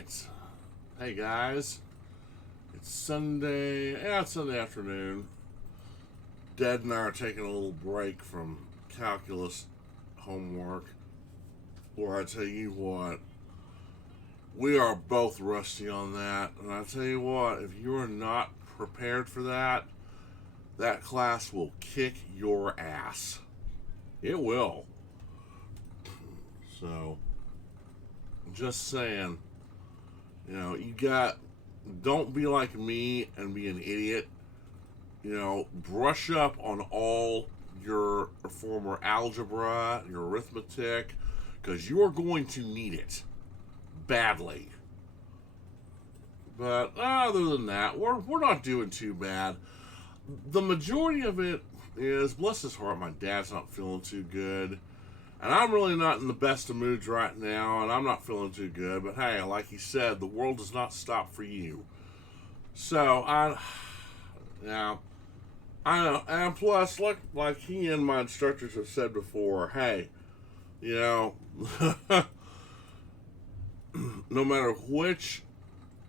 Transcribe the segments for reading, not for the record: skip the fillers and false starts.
right. Hey guys. It's Sunday. Yeah, it's Sunday afternoon. Dad and I are taking a little break from calculus homework. Where I tell you what, we are both rusty on that. And I tell you what, if you are not prepared for that, that class will kick your ass. It will. So, just saying, don't be like me and be an idiot. Brush up on all your former algebra, your arithmetic, because you are going to need it badly. But other than that, we're not doing too bad. The majority of it is, bless his heart, my dad's not feeling too good. And I'm really not in the best of moods right now, and I'm not feeling too good. But hey, like he said, the world does not stop for you. So, I know. And plus, like he and my instructors have said before, hey, no matter which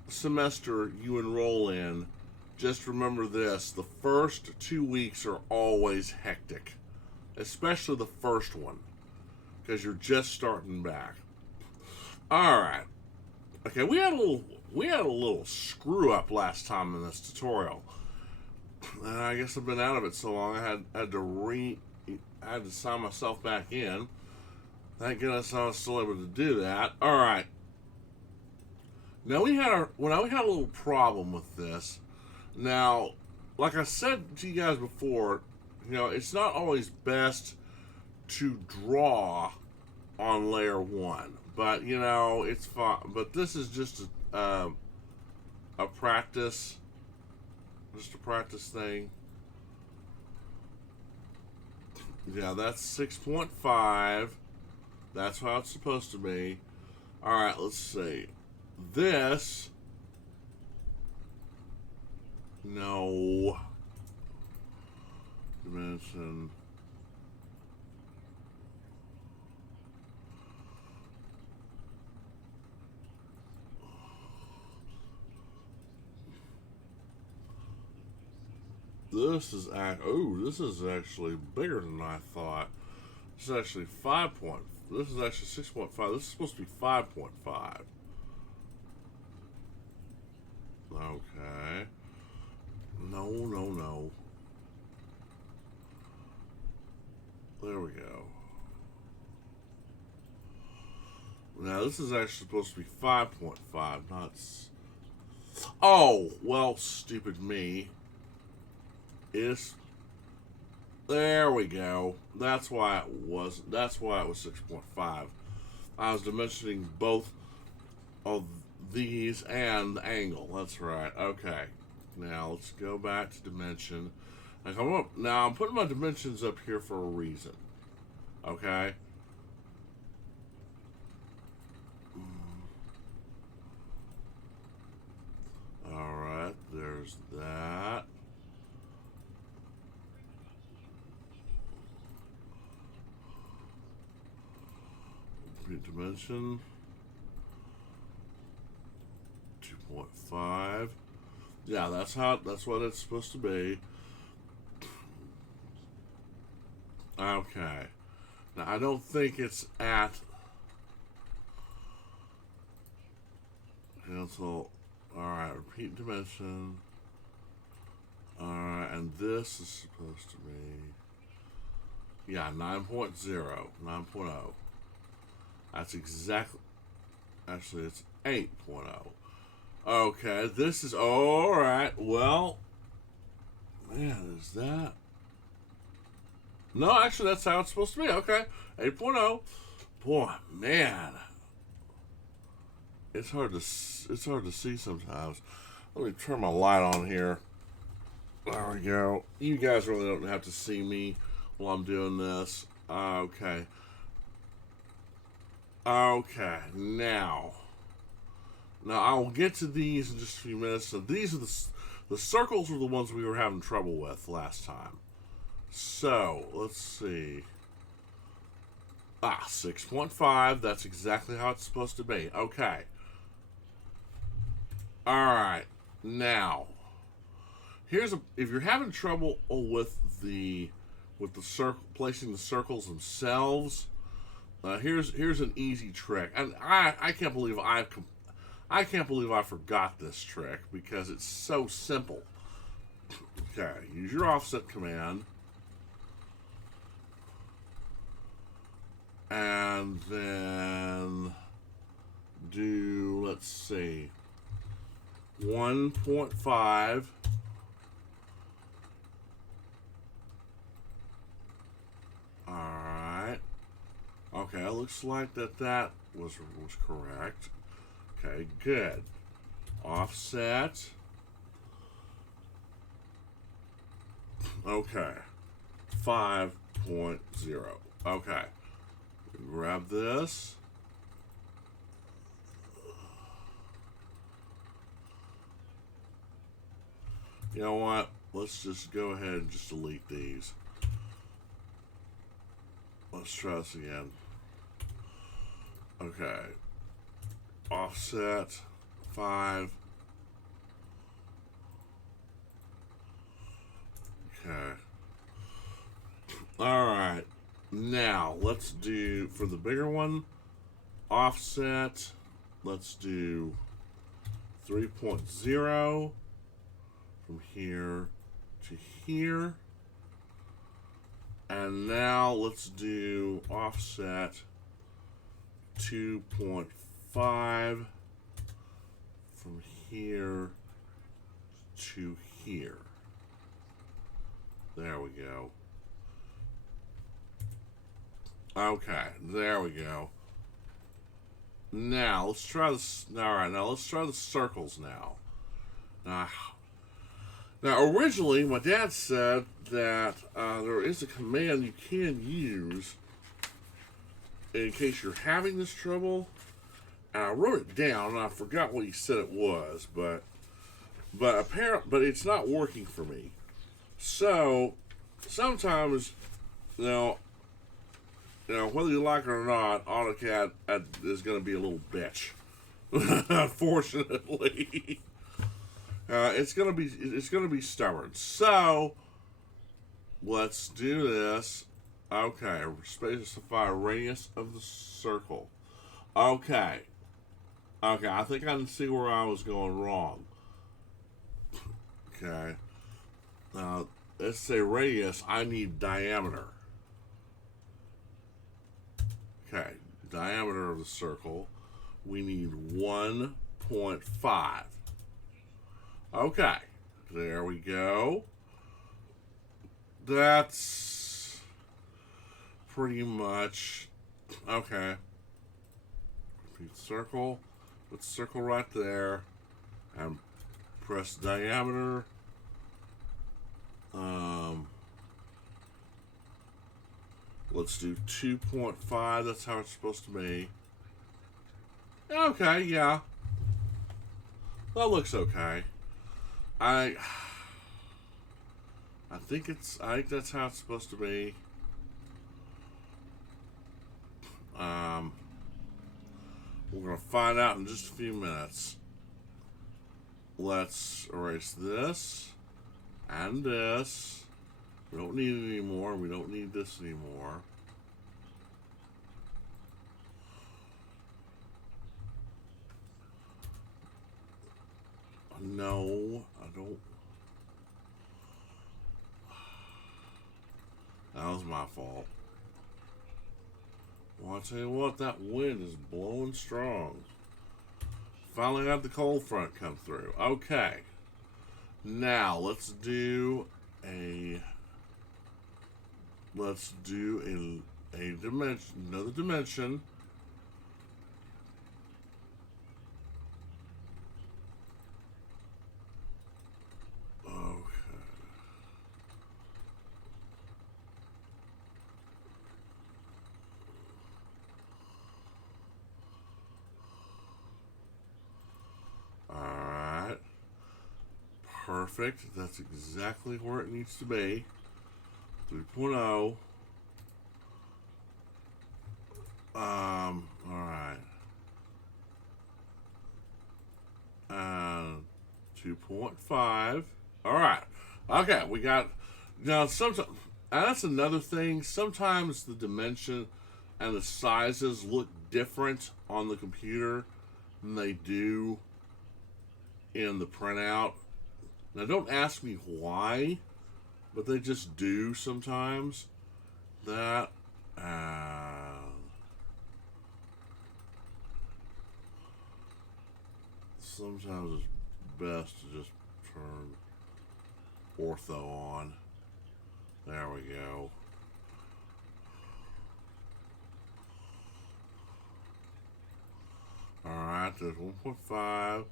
semester you enroll in, just remember this: the first 2 weeks are always hectic, especially the first one, because you're just starting back. All right. Okay, we had a little screw up last time in this tutorial. And I guess I've been out of it so long I had to sign myself back in. Thank goodness I was still able to do that. All right. Now we had a little problem with this. Now, like I said to you guys before, it's not always best to draw on layer 1, but it's fine. But this is just a practice. Just a practice thing. Yeah, that's 6.5. That's how it's supposed to be. Alright, let's see. This. No. Dimension. This is actually bigger than I thought. This is actually 5 point. This is actually 6.5. This is supposed to be 5.5. Okay. No. There we go. Now this is actually supposed to be 5.5, not. Oh, well, stupid me. There we go. That's why it was 6.5. I was dimensioning both of these and the angle. That's right. Okay. Now let's go back to dimension. Now I'm putting my dimensions up here for a reason. Okay. All right. There's that. Dimension 2.5. Yeah, that's what it's supposed to be. Okay. Now I don't think it's at cancel. Alright, repeat dimension. Alright, and this is supposed to be, yeah, 9.0. 9.0. That's exactly. Actually, it's 8.0. Okay, this is. Alright, well. Man, is that. No, actually, that's how it's supposed to be. Okay, 8.0. Boy, man. It's hard to see sometimes. Let me turn my light on here. There we go. You guys really don't have to see me while I'm doing this. Okay. Okay, now I will get to these in just a few minutes. So these are the circles were the ones we were having trouble with last time. So let's see. 6.5. That's exactly how it's supposed to be. Okay. All right. Now, if you're having trouble with the circle placing the circles themselves, here's an easy trick, and I can't believe I forgot this trick because it's so simple. Okay, use your offset command, and then do, let's see, 1.5. Alright. Okay, it looks like that was correct. Okay, good. Offset. Okay. 5.0. Okay. Grab this. You know what? Let's just go ahead and just delete these. Let's try this again. Okay. Offset 5. Okay. Alright. Now, let's do, for the bigger one, offset, let's do 3.0 from here to here. And now let's do offset 2.5 from here to here. There we go. Okay, there we go. Now let's try this. All right, now let's try the circles now. Now, originally, my dad said that there is a command you can use in case you're having this trouble. And I wrote it down, and I forgot what he said it was, but it's not working for me. So sometimes, whether you like it or not, AutoCAD is going to be a little bitch. Unfortunately. It's gonna be stubborn. So let's do this. Okay, specify radius of the circle. Okay. I think I can see where I was going wrong. Okay. Now let's say radius. I need diameter. Okay, diameter of the circle. We need 1.5. Okay, there we go. That's pretty much okay. Repeat circle. Let's circle right there and press diameter. Let's do 2.5. That's how it's supposed to be. Okay, yeah. That looks okay. I think that's how it's supposed to be. We're gonna find out in just a few minutes. Let's erase this and this. We don't need it anymore. We don't need this anymore. No, I don't. That was my fault. Well, I'll tell you what, that wind is blowing strong. Finally had the cold front come through. Okay. Now, let's do a dimension, another dimension. Perfect. That's exactly where it needs to be. 3.0. Alright. And 2.5. All right. Okay, we got now. Sometimes that's another thing. Sometimes the dimension and the sizes look different on the computer than they do in the printout. Now, don't ask me why, but they just do sometimes. That. Sometimes it's best to just turn ortho on. There we go. Alright, there's 1.5.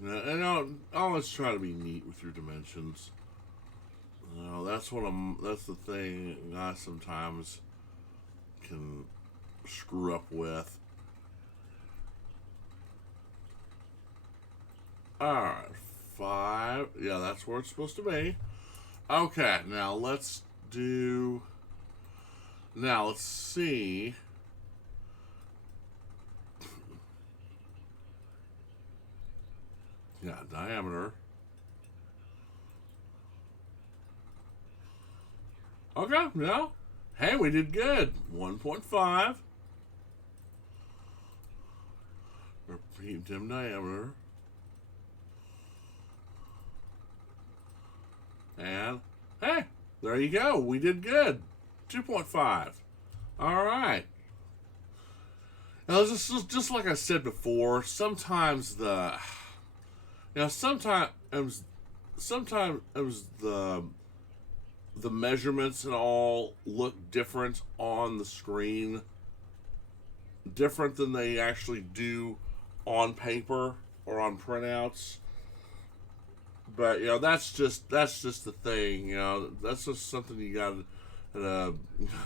Now, and I'll always try to be neat with your dimensions. That's the thing I sometimes can screw up with. Alright, 5. Yeah, that's where it's supposed to be. Okay, now let's see. Yeah, diameter. Okay, yeah. Hey, we did good. 1.5. Repeat dim diameter. And, hey, there you go. We did good. 2.5. All right. Now, just like I said before, sometimes sometimes the measurements and all look different on the screen, different than they actually do on paper or on printouts. But that's just the thing. That's just something you got.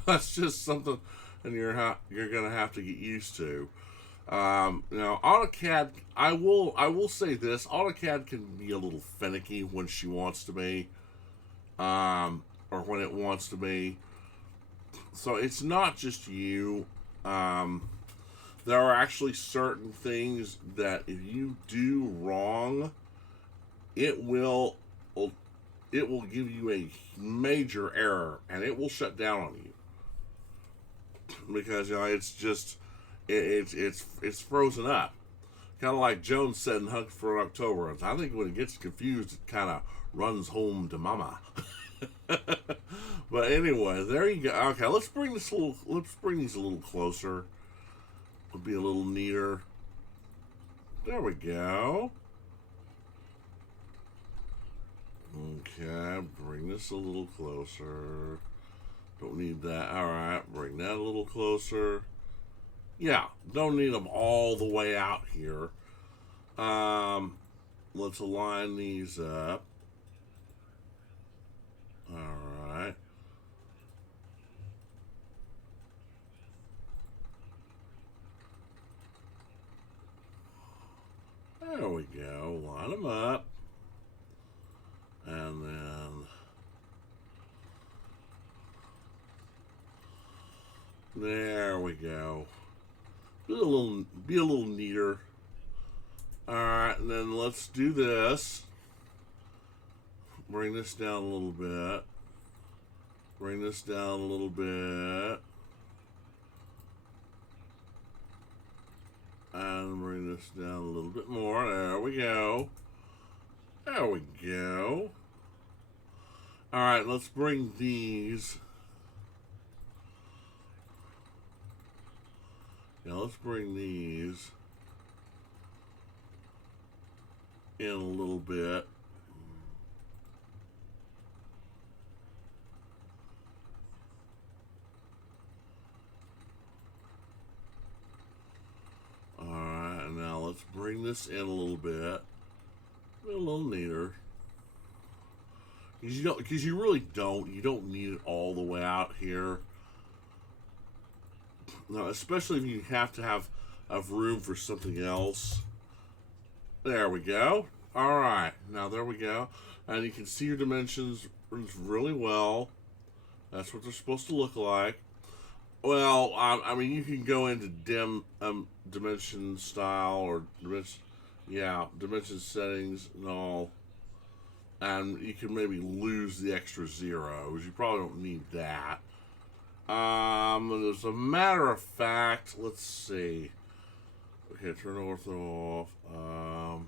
That's just something, and you're gonna have to get used to. AutoCAD. I will say this: AutoCAD can be a little finicky when she wants to be, or when it wants to be. So it's not just you. There are actually certain things that if you do wrong, it will give you a major error and it will shut down on you because it's just it's frozen up, kind of like Jones said in Hunt for October. I think when it gets confused, it kind of runs home to mama. But anyway, there you go. Okay, let's bring these a little closer. It'll be a little neater. There we go. Okay, bring this a little closer. Don't need that. Alright, bring that a little closer. Yeah, don't need them all the way out here. Let's align these up. Alright. There we go. Line them up. And then there we go. Be a little neater. Alright, and then let's do this. Bring this down a little bit. Bring this down a little bit. And bring this down a little bit more. There we go. There we go. Alright, let's bring these. Now let's bring these in a little bit. Alright, and now let's bring this in a little bit. A little neater. Because you really don't. You don't need it all the way out here. No, especially if you have to have room for something else. There we go. Alright, now there we go. And you can see your dimensions really well. That's what they're supposed to look like. Well, I mean, you can go into dim dimension style or dimension. Yeah, dimension settings and all. And you can maybe lose the extra zeros. You probably don't need that. As a matter of fact, let's see. Okay, turn ortho off.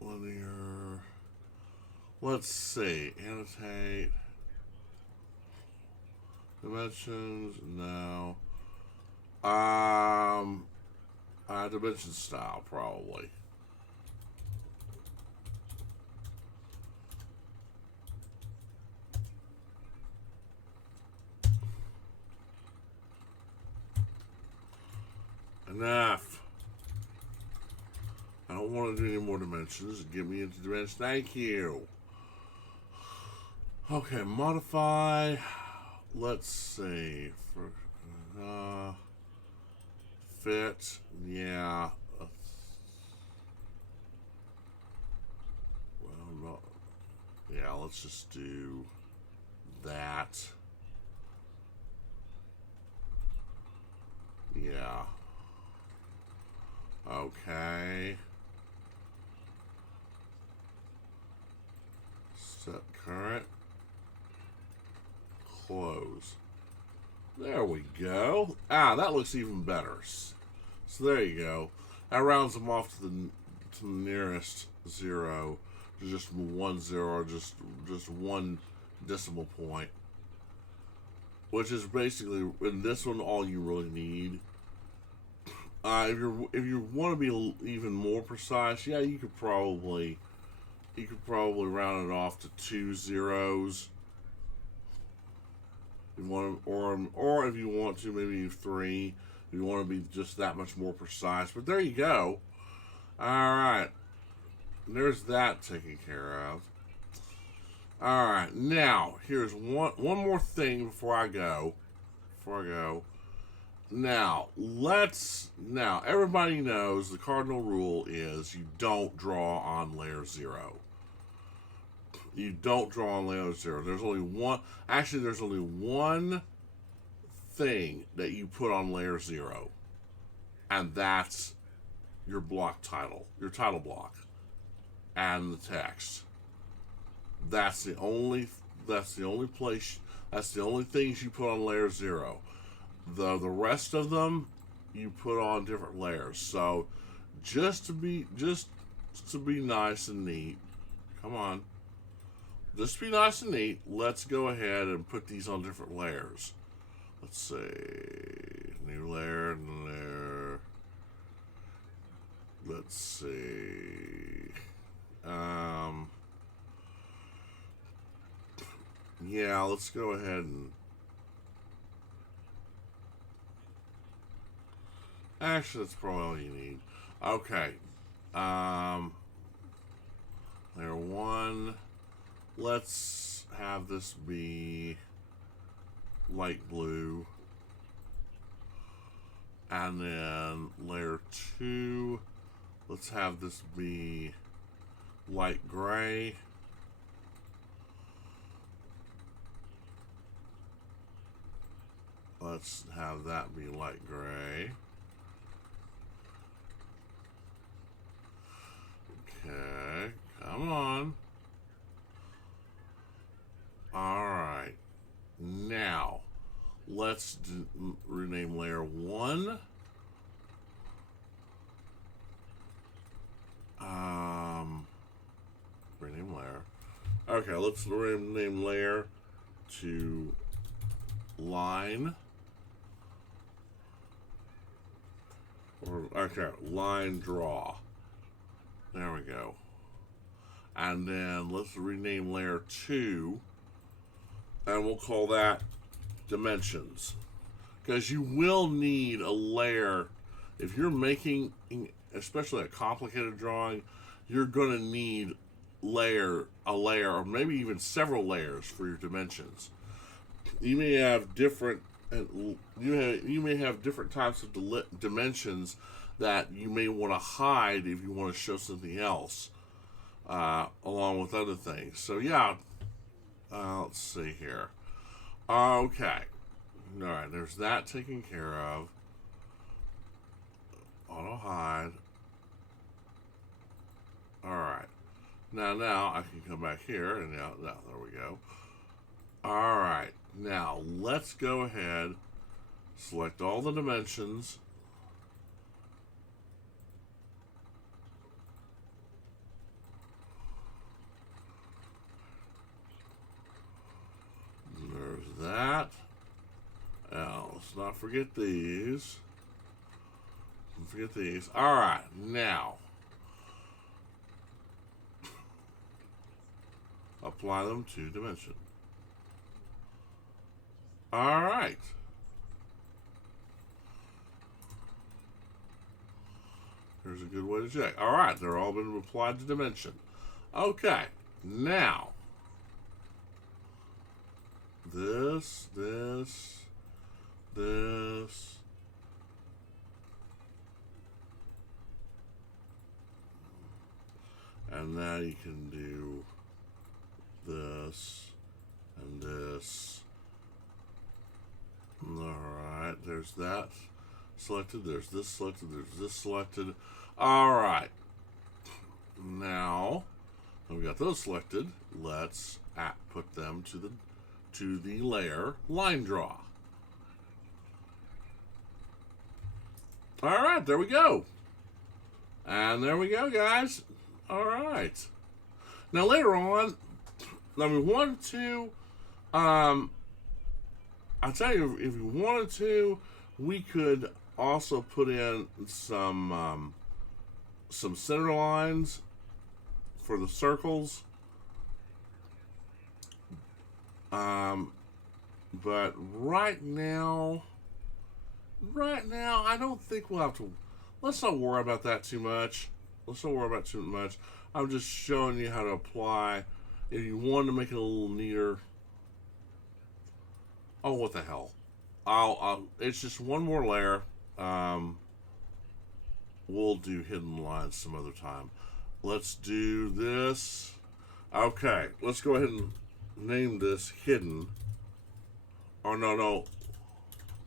Linear. Let's see. Annotate. Dimensions. No. Dimension style, probably. Enough. I don't want to do any more dimensions. Get me into dimensions. Thank you. Okay, modify. Let's see. For fit. Yeah. Well, no. Yeah, let's just do that. Yeah. Okay. Set current. Close. There we go. That looks even better. So there you go. That rounds them off to the nearest zero, to just 1 0, or just one decimal point, which is basically in this one all you really need. If you want to be even more precise, yeah, you could probably round it off to 2 zeros. If you want to, or if you want to, maybe 3. If you want to be just that much more precise. But there you go. All right, there's that taken care of. All right, now here's one more thing before I go. Now everybody knows the cardinal rule is you don't draw on layer 0. You don't draw on layer 0. There's only one. Actually, there's only one thing that you put on layer 0, and that's your block title, your title block, and the text. That's the only place. That's the only things you put on layer 0. The rest of them you put on different layers. So just to be nice and neat, come on. Just to be nice and neat, let's go ahead and put these on different layers. Let's see. New layer, new layer. Let's see. Yeah, let's go ahead and actually, that's probably all you need. Okay. Layer 1. Let's have this be light blue. And then layer 2. Let's have this be light gray. Let's have that be light gray. Okay, come on. Alright. Now, let's rename layer 1. Rename layer. Okay, let's rename layer to line. Okay, line draw. There we go. And then let's rename layer 2, and we'll call that dimensions. Because you will need a layer. If you're making, especially a complicated drawing, you're going to need a layer, or maybe even several layers for your dimensions. You may have different different types of dimensions that you may want to hide if you want to show something else, along with other things. So yeah, let's see here. Okay, all right. There's that taken care of. Auto hide. Alright. Now I can come back here, and now there we go. Alright. Now, let's go ahead, select all the dimensions. There's that. Now, let's not forget these. Don't forget these. Alright, now. Apply them to dimension. Alright. Here's a good way to check. Alright, they're all been applied to dimension. Okay, now. This. And now you can do this and this. Alright, there's that selected, there's this selected, there's this selected. Alright. Now that we got those selected, let's put them to the layer line draw. Alright, there we go. And there we go, guys. Alright. Now later on, I mean, I'll tell you, if we wanted to, we could also put in some center lines for the circles. But right now, I don't think we'll have to. Let's not worry about that too much. I'm just showing you how to apply. If you want to make it a little neater. Oh, what the hell? It's just one more layer. We'll do hidden lines some other time. Let's do this. Okay, let's go ahead and name this hidden. Oh, no.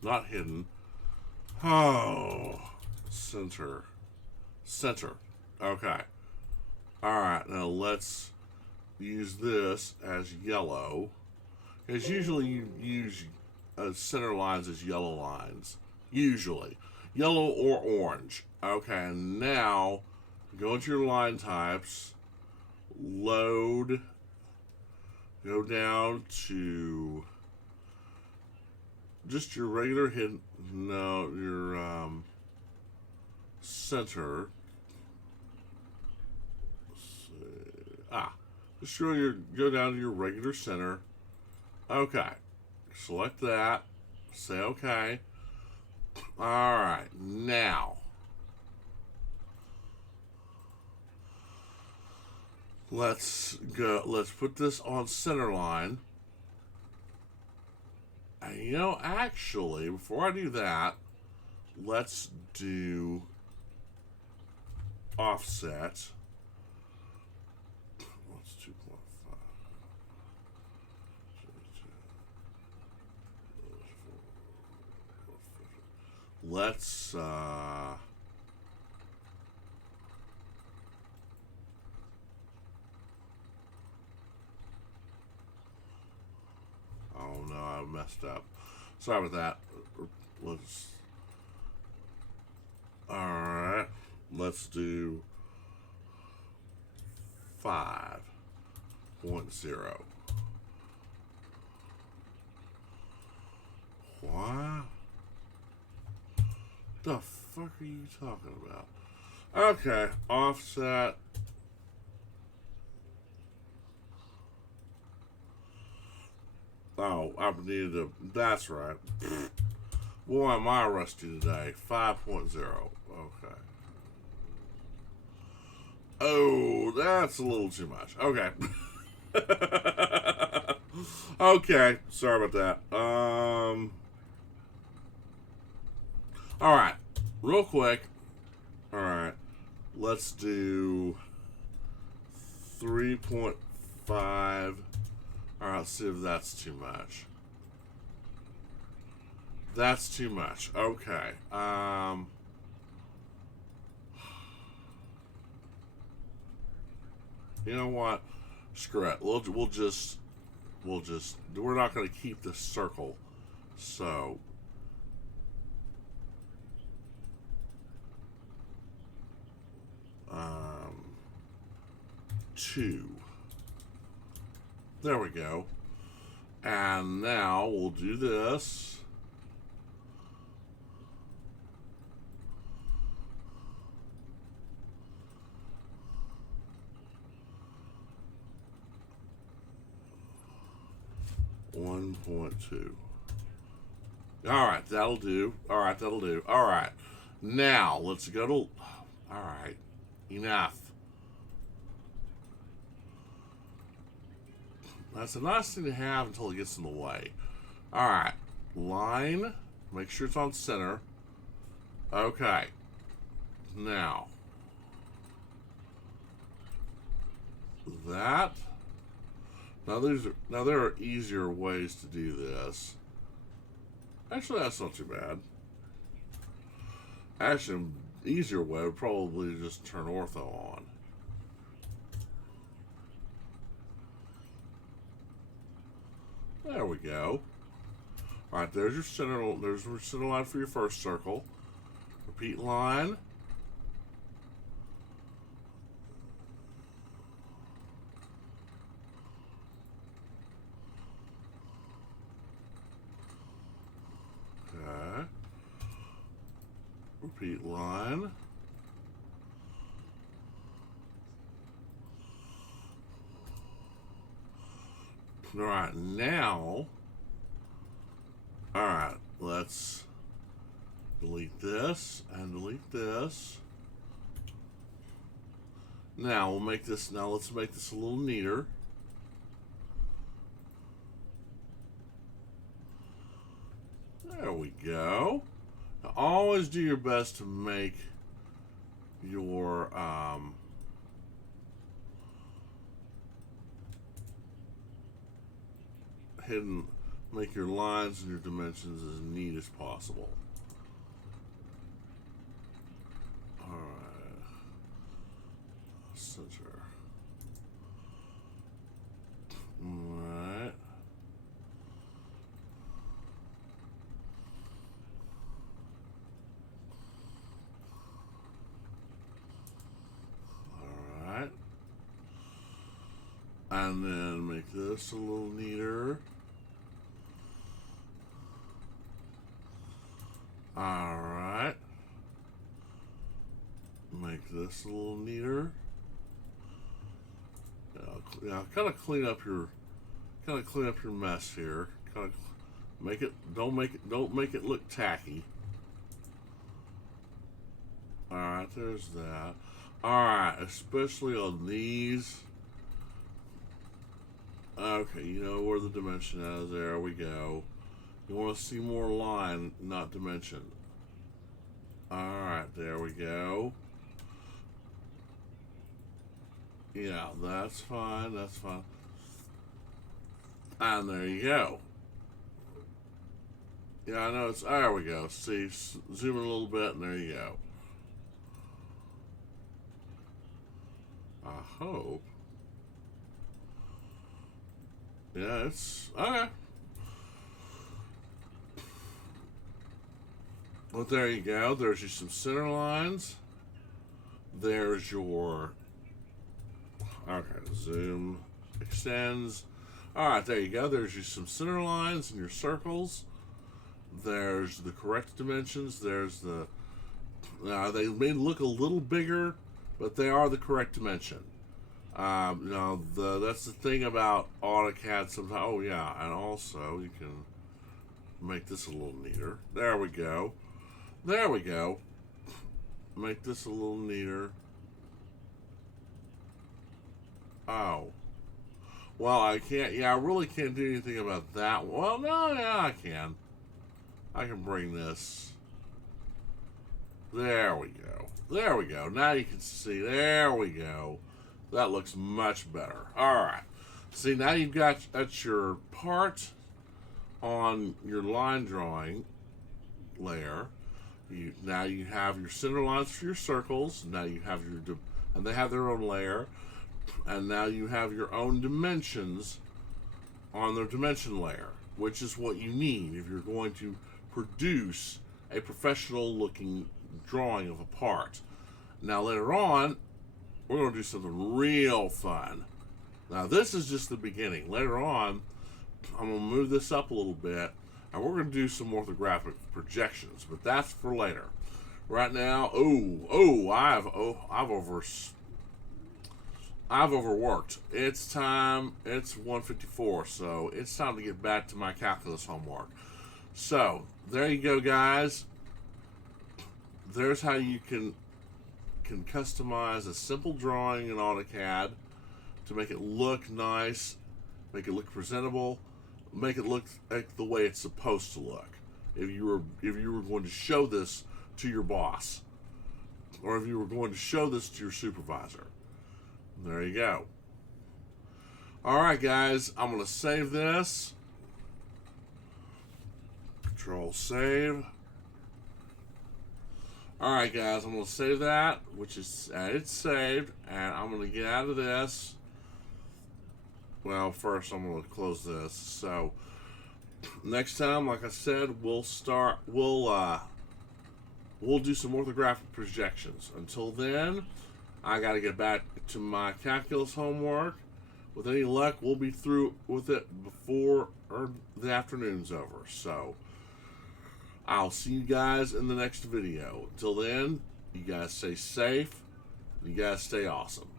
Not hidden. Oh, center. Okay. Alright, now let's use this as yellow. Because usually you use center lines as yellow lines. Usually. Yellow or orange. Okay, and now go into your line types. Load. Go down to just your regular hidden. No, your center. Just go down to your regular center. Okay. Select that. Say okay. Alright. Now. Let's put this on center line. And actually, before I do that, let's do offset. What's 2.5? Let's oh no, I messed up. Sorry about that. Alright. Let's do 5.0. What? The fuck are you talking about? Okay, offset. Oh, I needed to. That's right. Boy, am I rusty today. 5.0. Okay. Oh, that's a little too much. Okay. Okay, sorry about that. Alright, real quick. Alright, let's do 3.5. Alright, let's see if that's too much. That's too much. Okay. You know what? Screw it. We're not going to keep this circle. So, 2. There we go. And now we'll do this. .2. All right, that'll do. All right, that'll do. All right. Now, let's go to... All right. Enough. That's a nice thing to have until it gets in the way. All right. Line. Make sure it's on center. Okay. Now. That. Now there are easier ways to do this. Actually, that's not too bad. Actually, an easier way would probably just turn ortho on. There we go. All right, there's your center. There's your center line for your first circle. Repeat line. Okay. Repeat line. All right, now, all right, let's delete this and delete this. Now we'll make this, let's make this a little neater. There we go. Now, always do your best to make your, make your lines and your dimensions as neat as possible. Alright. Center. Alright. Alright. And then make this a little neater. Alright. Make this a little neater. Yeah, kind of clean up your mess here. Kind of make it don't make it look tacky. Alright, there's that. Alright, especially on these. Okay, you know where the dimension is. There we go. You want to see more line, not dimension. Alright, there we go. Yeah, that's fine, that's fine. And there you go. Yeah, I know it's, there we go. See, zoom in a little bit, and there you go. I hope. Yeah, it's, okay. Well, there you go. There's your some center lines. There's your, okay, zoom, extends. All right, there you go. There's your some center lines and your circles. There's the correct dimensions. There's the, they may look a little bigger, but they are the correct dimension. That's the thing about AutoCAD sometimes. Oh yeah, and also you can make this a little neater. There we go. There we go. Make this a little neater. Oh. Well, I can't, yeah, I really can't do anything about that. Well, no, yeah, I can. I can bring this. There we go. There we go. Now you can see. There we go. That looks much better. All right. See, now you've got that's your part on your line drawing layer. Now you have your center lines for your circles. Now you have your, and they have their own layer. And now you have your own dimensions on the dimension layer, which is what you need if you're going to produce a professional looking drawing of a part. Now later on, we're going to do something real fun. Now this is just the beginning. Later on, I'm going to move this up a little bit, and we're going to do some orthographic projections, but that's for later. Right now, I've overworked. It's time. It's 1:54, so it's time to get back to my calculus homework. So there you go, guys. There's how you can customize a simple drawing in AutoCAD to make it look nice, make it look presentable, make it look like the way it's supposed to look. If you were going to show this to your boss, or if you were going to show this to your supervisor. There you go. Alright guys, I'm going to save this. Control save. Alright guys, I'm going to save that, which is, it's saved, and I'm going to get out of this. Well, first I'm going to close this. So, next time, like I said, we'll do some orthographic projections. Until then, I got to get back to my calculus homework. With any luck, we'll be through with it before the afternoon's over. So, I'll see you guys in the next video. Until then, you guys stay safe. You guys stay awesome.